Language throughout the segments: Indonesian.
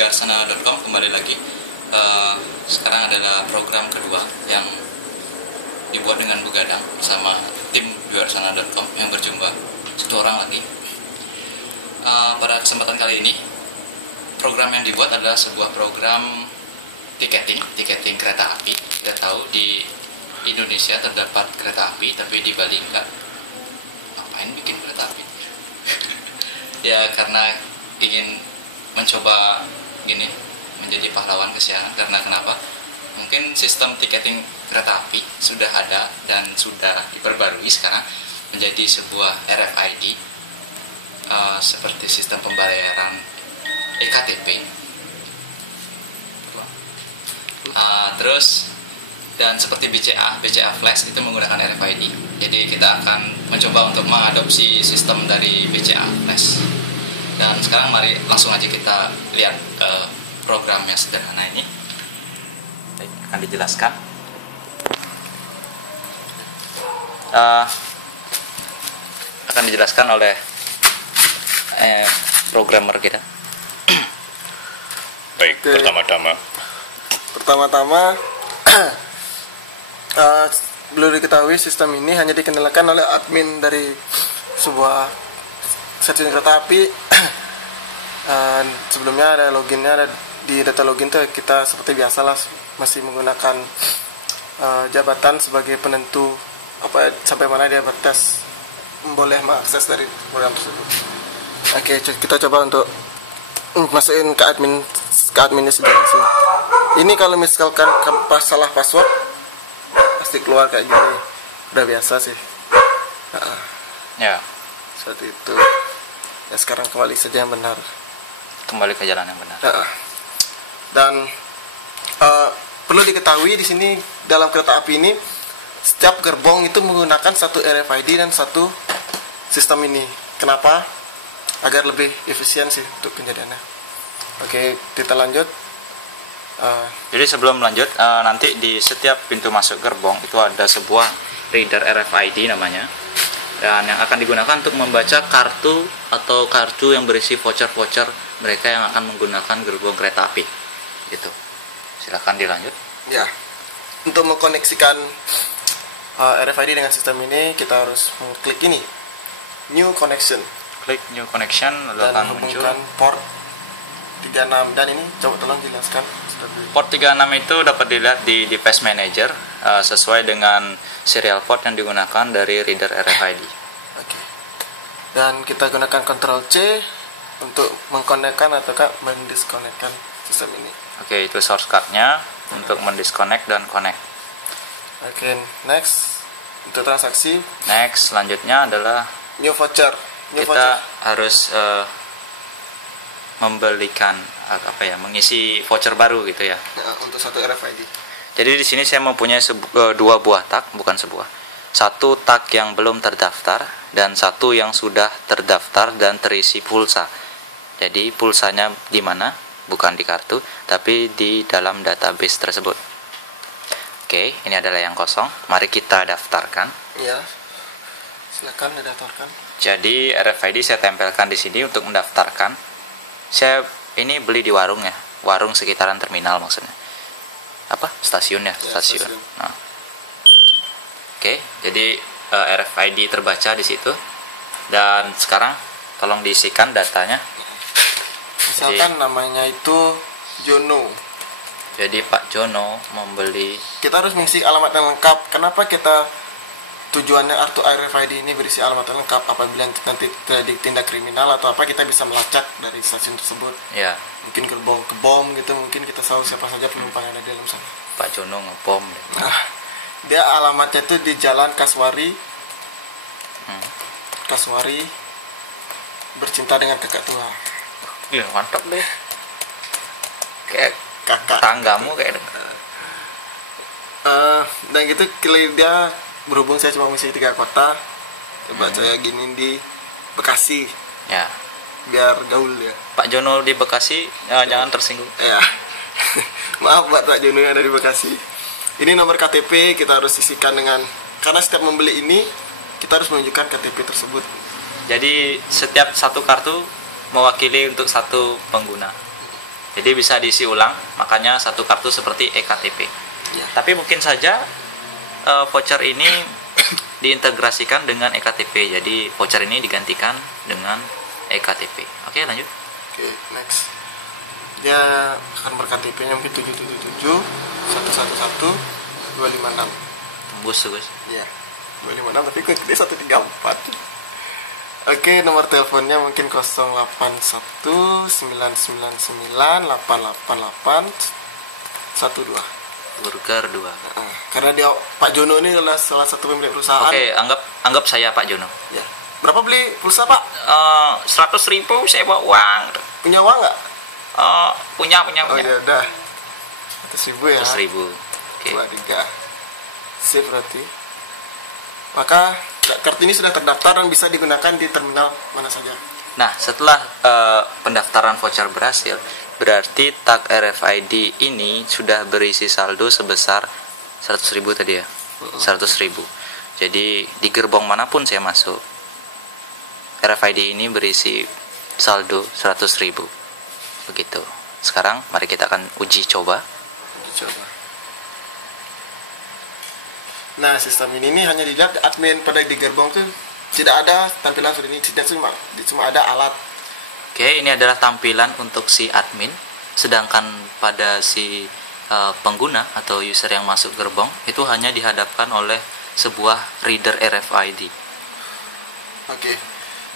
biarsana.com kembali lagi. Sekarang adalah program kedua yang dibuat dengan Begadang bersama tim biarsana.com yang berjumlah 1 orang lagi. Pada kesempatan kali ini, program yang dibuat adalah sebuah program tiketing kereta api. Kita tahu di Indonesia terdapat kereta api, tapi di Bali enggak. Ngapain bikin kereta api? Ya karena ingin mencoba menjadi pahlawan kesiangan. Karena kenapa? Mungkin sistem tiketing kereta api sudah ada dan sudah diperbarui sekarang menjadi sebuah RFID, seperti sistem pembayaran EKTP. Terus dan seperti BCA Flash itu menggunakan RFID. Jadi kita akan mencoba untuk mengadopsi sistem dari BCA Flash. Dan sekarang mari langsung aja kita lihat program yang sederhana ini. Baik, akan dijelaskan. Akan dijelaskan oleh programmer kita. Baik, Oke. Pertama-tama perlu diketahui sistem ini hanya dikendalikan oleh admin dari sebuah stasiun kereta api. Sebelumnya ada loginnya, ada di data login tuh kita seperti biasalah masih menggunakan jabatan sebagai penentu sampai mana dia batas boleh mengakses dari program tersebut. Oke, kita coba untuk masukin ke adminnya sendiri. Ini kalau misalkan salah password pasti keluar kayak gini. Udah biasa sih. Ya, Seperti itu. Ya sekarang kembali saja yang benar. kembali ke jalan yang benar. Dan perlu diketahui di sini dalam kereta api ini setiap gerbong itu menggunakan satu RFID dan satu sistem ini. Kenapa? Agar lebih efisien sih untuk penjadiannya. Oke, kita lanjut. Jadi sebelum lanjut, nanti di setiap pintu masuk gerbong itu ada sebuah reader RFID namanya, dan yang akan digunakan untuk membaca kartu yang berisi voucher mereka yang akan menggunakan gerbong kereta api. Gitu. Silakan dilanjut. Ya, untuk mengkoneksikan RFID dengan sistem ini kita harus mengklik ini, New Connection, Klik New Connection lalu dan akan muncul. hubungkan port 36. Dan ini coba tolong jelaskan. Port 36 itu dapat dilihat di device manager sesuai dengan serial port yang digunakan dari reader RFID. Oke. Dan kita gunakan Ctrl C untuk mengkonekkan atau mendiskonekkan sistem ini. Oke, itu shortcut-nya untuk mendisconnect dan connect. Oke, next untuk transaksi Next, selanjutnya adalah new voucher. kita harus membelikan mengisi voucher baru gitu ya. Untuk satu RFID. Jadi di sini saya mempunyai 2 buah tag, bukan sebuah. 1 tag yang belum terdaftar dan 1 yang sudah terdaftar dan terisi pulsa. Jadi pulsanya di mana? Bukan di kartu, tapi di dalam database tersebut. Oke, ini adalah yang kosong. Mari kita daftarkan. Iya. Silakan didaftarkan. Jadi RFID saya tempelkan di sini untuk mendaftarkan. Saya ini beli di warung ya, warung sekitaran terminal maksudnya. Stasiun ya, stasiun. Nah. Oke, jadi RFID terbaca di situ. Dan sekarang tolong diisikan datanya. Misalkan namanya itu Jono. Jadi Pak Jono membeli. Kita harus mengisi alamat yang lengkap. Kenapa kita tujuannya kartu RFID ini berisi alamat yang lengkap? Apabila nanti terjadi tindak kriminal atau apa, kita bisa melacak dari stasiun tersebut. Ya, Mungkin kebom gitu, mungkin kita tahu siapa saja penumpang yang ada di dalam sana. Pak Jono ngebom. Dia alamatnya itu di Jalan Kaswari. Kaswari bercinta dengan kakak tua. Iya, mantap deh. Kayak Kakak. tanggamu kayak. Dan gitu dia berhubung saya cuma mengisi 3 kota. Coba saya gini di Bekasi Ya, biar gaul ya. Pak Jono di Bekasi, jangan tersinggung. Ya. Maaf buat Pak Jono yang ada di Bekasi. Ini nomor KTP kita harus isikan karena setiap membeli ini kita harus menunjukkan KTP tersebut. Jadi setiap satu kartu mewakili untuk satu pengguna. Jadi bisa diisi ulang, makanya satu kartu seperti eKTP. Ya. Tapi mungkin saja voucher ini diintegrasikan dengan eKTP. Jadi voucher ini digantikan dengan eKTP. Oke, lanjut. Oke, next. Dia akan berKTP-nya mungkin 777 111 256. Tembus guys. Iya. 256 tapi kok gede 134. Oke, nomor teleponnya mungkin 081 999 888 12. Burger 2. Karena dia Pak Jono ini adalah salah satu pemilik perusahaan. Oke, anggap saya Pak Jono. Ya. Berapa beli pulsa, Pak? 100.000 saya bawa uang. Punya uang nggak? Punya. Oh ya udah. 100.000 ya. 100.000. Oke. 23. Sip berarti. Maka kartu ini sudah terdaftar dan bisa digunakan di terminal mana saja. Nah, setelah pendaftaran voucher berhasil, berarti tag RFID ini sudah berisi saldo sebesar 100.000 tadi ya. 100.000. Jadi di gerbong manapun saya masuk, RFID ini berisi saldo 100.000. Begitu. Sekarang mari kita akan uji coba. Nah, sistem ini hanya dilihat admin pada di gerbong tuh tidak ada tampilan seperti ini, tidak cuma ada alat. Oke, ini adalah tampilan untuk si admin, sedangkan pada si pengguna atau user yang masuk gerbong itu hanya dihadapkan oleh sebuah reader RFID. Oke.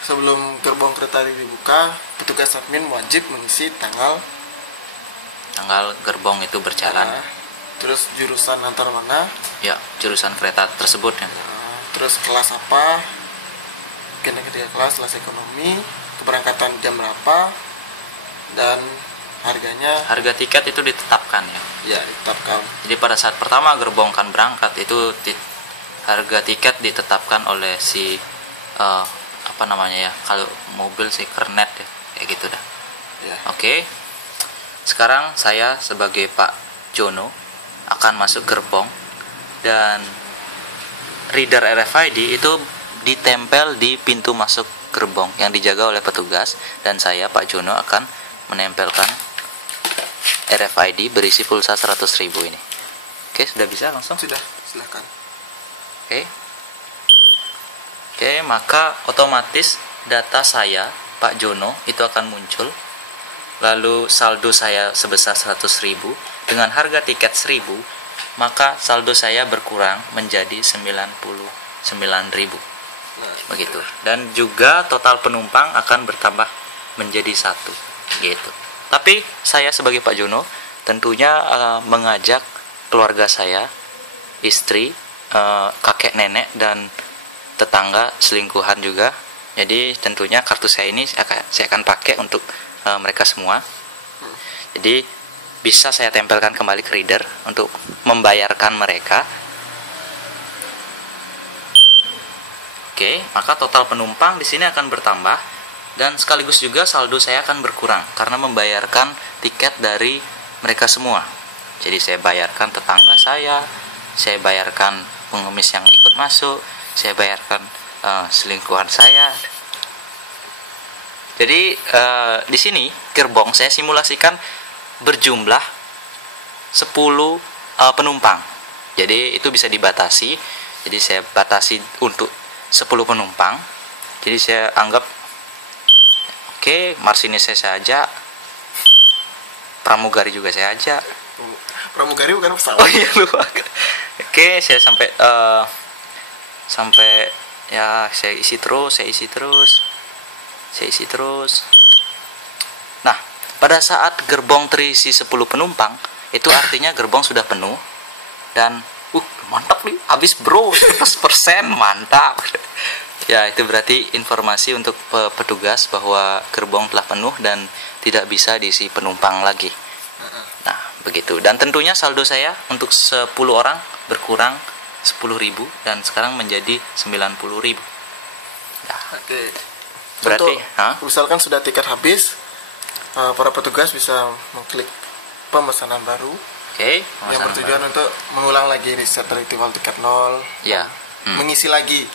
Sebelum gerbong kereta dibuka, petugas admin wajib mengisi tanggal gerbong itu berjalan. Terus jurusan antar mana? Ya, jurusan kereta tersebut ya. Terus kelas apa? Ketiga kelas ekonomi, keberangkatan jam berapa, dan harganya. Harga tiket itu ditetapkan ya. Ya, ditetapkan. Jadi pada saat pertama gerbong kan berangkat itu harga tiket ditetapkan oleh si apa namanya ya, kalau mobil si kernet ya, kayak gitu dah. Ya. Oke. Sekarang saya sebagai Pak Jono akan masuk gerbong dan reader RFID itu ditempel di pintu masuk gerbong yang dijaga oleh petugas, dan saya Pak Jono akan menempelkan RFID berisi pulsa 100.000 ini. Oke, sudah bisa langsung? Sudah, silakan. Oke, maka otomatis data saya Pak Jono itu akan muncul. Lalu saldo saya sebesar 100.000 dengan harga tiket 1.000, maka saldo saya berkurang menjadi 99.000. Begitu. Dan juga total penumpang akan bertambah menjadi 1 gitu. Tapi saya sebagai Pak Jono tentunya mengajak keluarga saya, istri, kakek nenek dan tetangga selingkuhan juga. Jadi tentunya kartu saya ini saya akan pakai untuk mereka semua. Jadi bisa saya tempelkan kembali ke reader untuk membayarkan mereka. Oke, maka total penumpang di sini akan bertambah dan sekaligus juga saldo saya akan berkurang karena membayarkan tiket dari mereka semua. Jadi saya bayarkan tetangga saya bayarkan pengemis yang ikut masuk, saya bayarkan selingkuhan saya. Jadi di sini gerbong saya simulasikan berjumlah 10 penumpang. Jadi itu bisa dibatasi. Jadi saya batasi untuk 10 penumpang. Jadi saya anggap Marsinis saya ajak, pramugari juga saya ajak. Pramugari bukan pesawat. Oh iya lupa. Saya sampai ya saya isi terus. Nah, pada saat gerbong terisi 10 penumpang, itu artinya gerbong sudah penuh dan mantap nih, habis bro, 100%, mantap. Ya, itu berarti informasi untuk petugas bahwa gerbong telah penuh dan tidak bisa diisi penumpang lagi. Nah, begitu. Dan tentunya saldo saya untuk 10 orang berkurang 10.000 dan sekarang menjadi 90.000. Nah, berarti misalkan sudah tiket habis, para petugas bisa mengklik pemesanan baru. Yang bertujuan untuk mengulang lagi riset dari tiket 0. Ya. Mengisi lagi.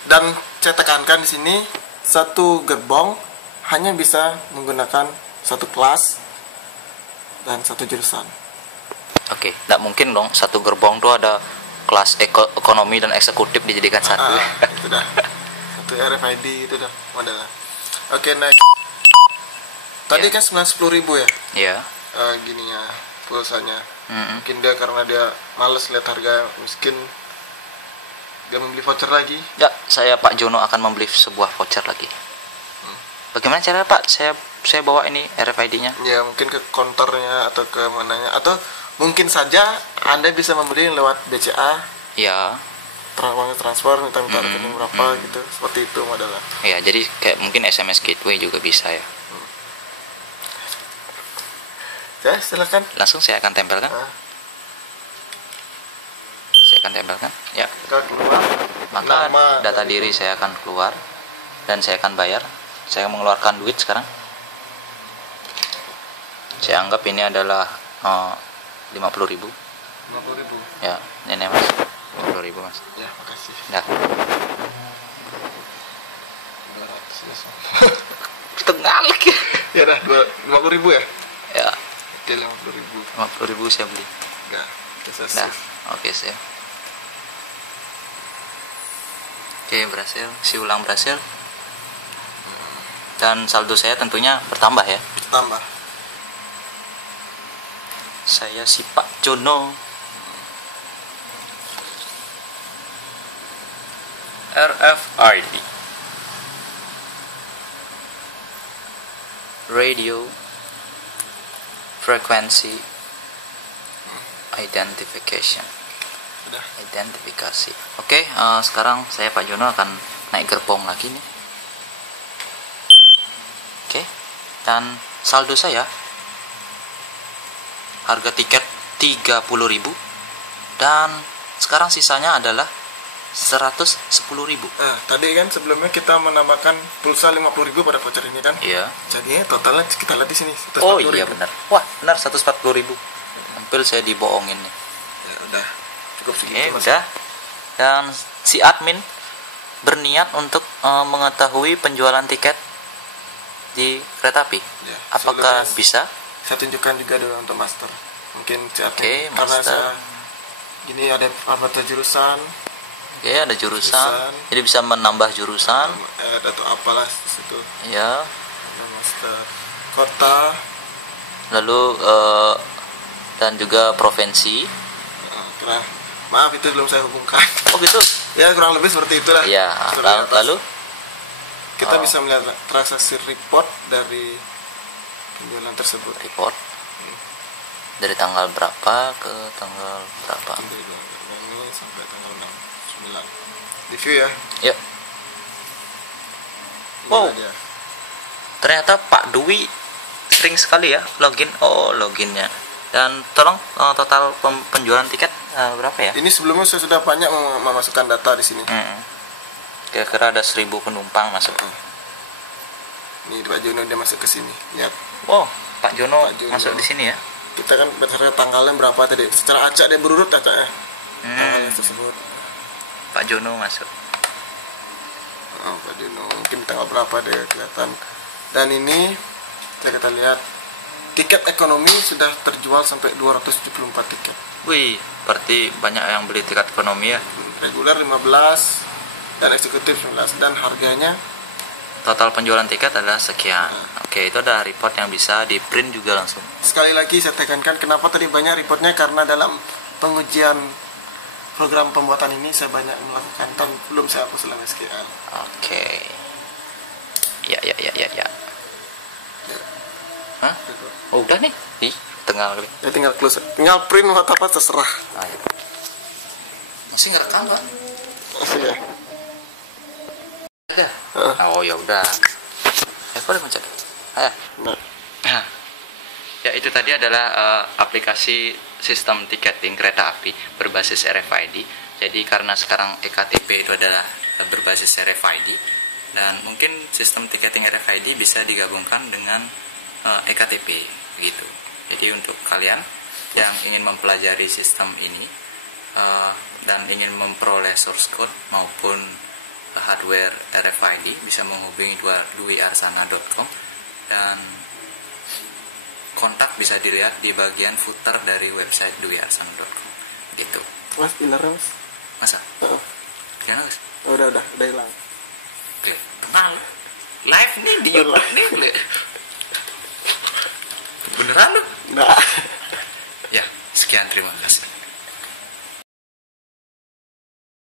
Dan saya tekankan di sini, satu gerbong hanya bisa menggunakan satu kelas dan satu jurusan. Oke, nggak mungkin dong satu gerbong tuh ada kelas ekonomi dan eksekutif dijadikan satu. Itu dah. Satu RFID itu dah modelnya. Oke, next. Tadi kan 10.000 ya? Iya. Gininya pulsanya. Mungkin dia karena dia males lihat harga, miskin dia membeli voucher lagi. Ya, saya Pak Jono akan membeli sebuah voucher lagi. Bagaimana caranya Pak? Saya bawa ini RFID-nya. Ya mungkin ke konternya atau ke mananya, atau mungkin saja Anda bisa membeli lewat BCA. Ya. Transfer minta rekening berapa gitu, seperti itu modelnya. Ya, jadi kayak mungkin SMS gateway juga bisa ya. Ya, silakan. Langsung saya akan tempelkan. Saya akan tempelkan. Ya. Kita keluar. Maka data diri saya akan keluar dan saya akan bayar. Saya mengeluarkan duit sekarang. Saya anggap ini adalah 50.000. 50.000. Ya, ini Mas. 50.000 Mas. Ya, makasih. Dah. 200. Setengah lagi. Ya dah, 50.000 ya? Ya. Oke, 50.000. 50.000 saya beli. Dah, kita Dah. save. Oke, saya. Oke, berhasil. Si ulang berhasil. Dan saldo saya tentunya bertambah ya. Tambah. Saya si Pak Jono. RFID. Radio Frequency Identification. Sudah. Identifikasi. Oke, sekarang saya Pak Jono akan naik gerbong lagi nih. Oke, dan saldo saya harga tiket 30.000 dan sekarang sisanya adalah 110.000. Tadi kan sebelumnya kita menambahkan pulsa 50.000 pada voucher ini kan? Iya. Jadinya totalnya kita lihat di sini 140.000. Oh iya benar. Wah, benar 140.000. Hampir saya dibohongin nih. Ya udah, cukup segitu. Oke, Mas. udah. Dan si admin berniat untuk mengetahui penjualan tiket di kereta api. Ya, Apakah sebelumnya bisa? Saya tunjukkan juga dulu untuk master. Mungkin si admin. Oke, Karena master. saya gini ada jurusan. Oke, ada jurusan. Jadi bisa menambah jurusan. Atau apalah di situ. Ya. Ada master kota. Lalu dan juga provinsi. Maaf itu belum saya hubungkan. Oh gitu. Ya kurang lebih seperti itulah. Iya. Lalu kita bisa melihat transaksi report dari penjualan tersebut. report dari tanggal berapa ke tanggal berapa. Dari bulan ini sampai tanggal 9. Di view ya. Yuk. Ini Wow. dia. Ternyata Pak Dwi sering sekali ya login. Oh, loginnya. Dan tolong total penjualan tiket berapa ya? Ini sebelumnya saya sudah banyak memasukkan data di sini. Kira-kira ada 1.000 penumpang masuk. Nih Pak Jono dia masuk ke sini. Lihat. Wow, Pak Jono Pak Jono. masuk di sini ya. Kita kan berdasarkan tanggalnya berapa tadi. Secara acak dia berurut acaknya. Tanggalnya tersebut. Pak Jono masuk. Pak Jono mungkin tanggal berapa dia kelihatan. Dan ini kita lihat tiket ekonomi sudah terjual sampai 274 tiket. Wih, berarti banyak yang beli tiket ekonomi ya. Reguler 15 dan eksekutif 19 dan harganya Total penjualan tiket adalah sekian. Oke, itu ada report yang bisa di print juga langsung. sekali lagi saya tekankan kenapa tadi banyak reportnya, karena dalam pengujian program pembuatan ini saya banyak melakukan dan belum saya hapus selama sekian. Oke. Ya. Hah? Oh, udah nih. Ih, tengah kali. Ya tinggal close, tinggal print atau apa terserah. Ayo. Masih nggak rekam, Pak? Masih ya. Udah. Oh, ya udah. Boleh mencet. Ayo. Nah, Ya, itu tadi adalah aplikasi sistem tiketing kereta api berbasis RFID. Jadi karena sekarang EKTP itu adalah berbasis RFID, dan mungkin sistem tiketing RFID bisa digabungkan dengan EKTP gitu. Jadi untuk kalian yang ingin mempelajari sistem ini dan ingin memperoleh source code maupun hardware RFID, bisa menghubungi duiarsana.com dan kontak bisa dilihat di bagian footer dari website dwiarsana.com gitu. Mas pilarnya mas. Masa? Jangan mas. Udah hilang. Oke, tenang. Live nih di YouTube nih. Beneran lu? Nggak.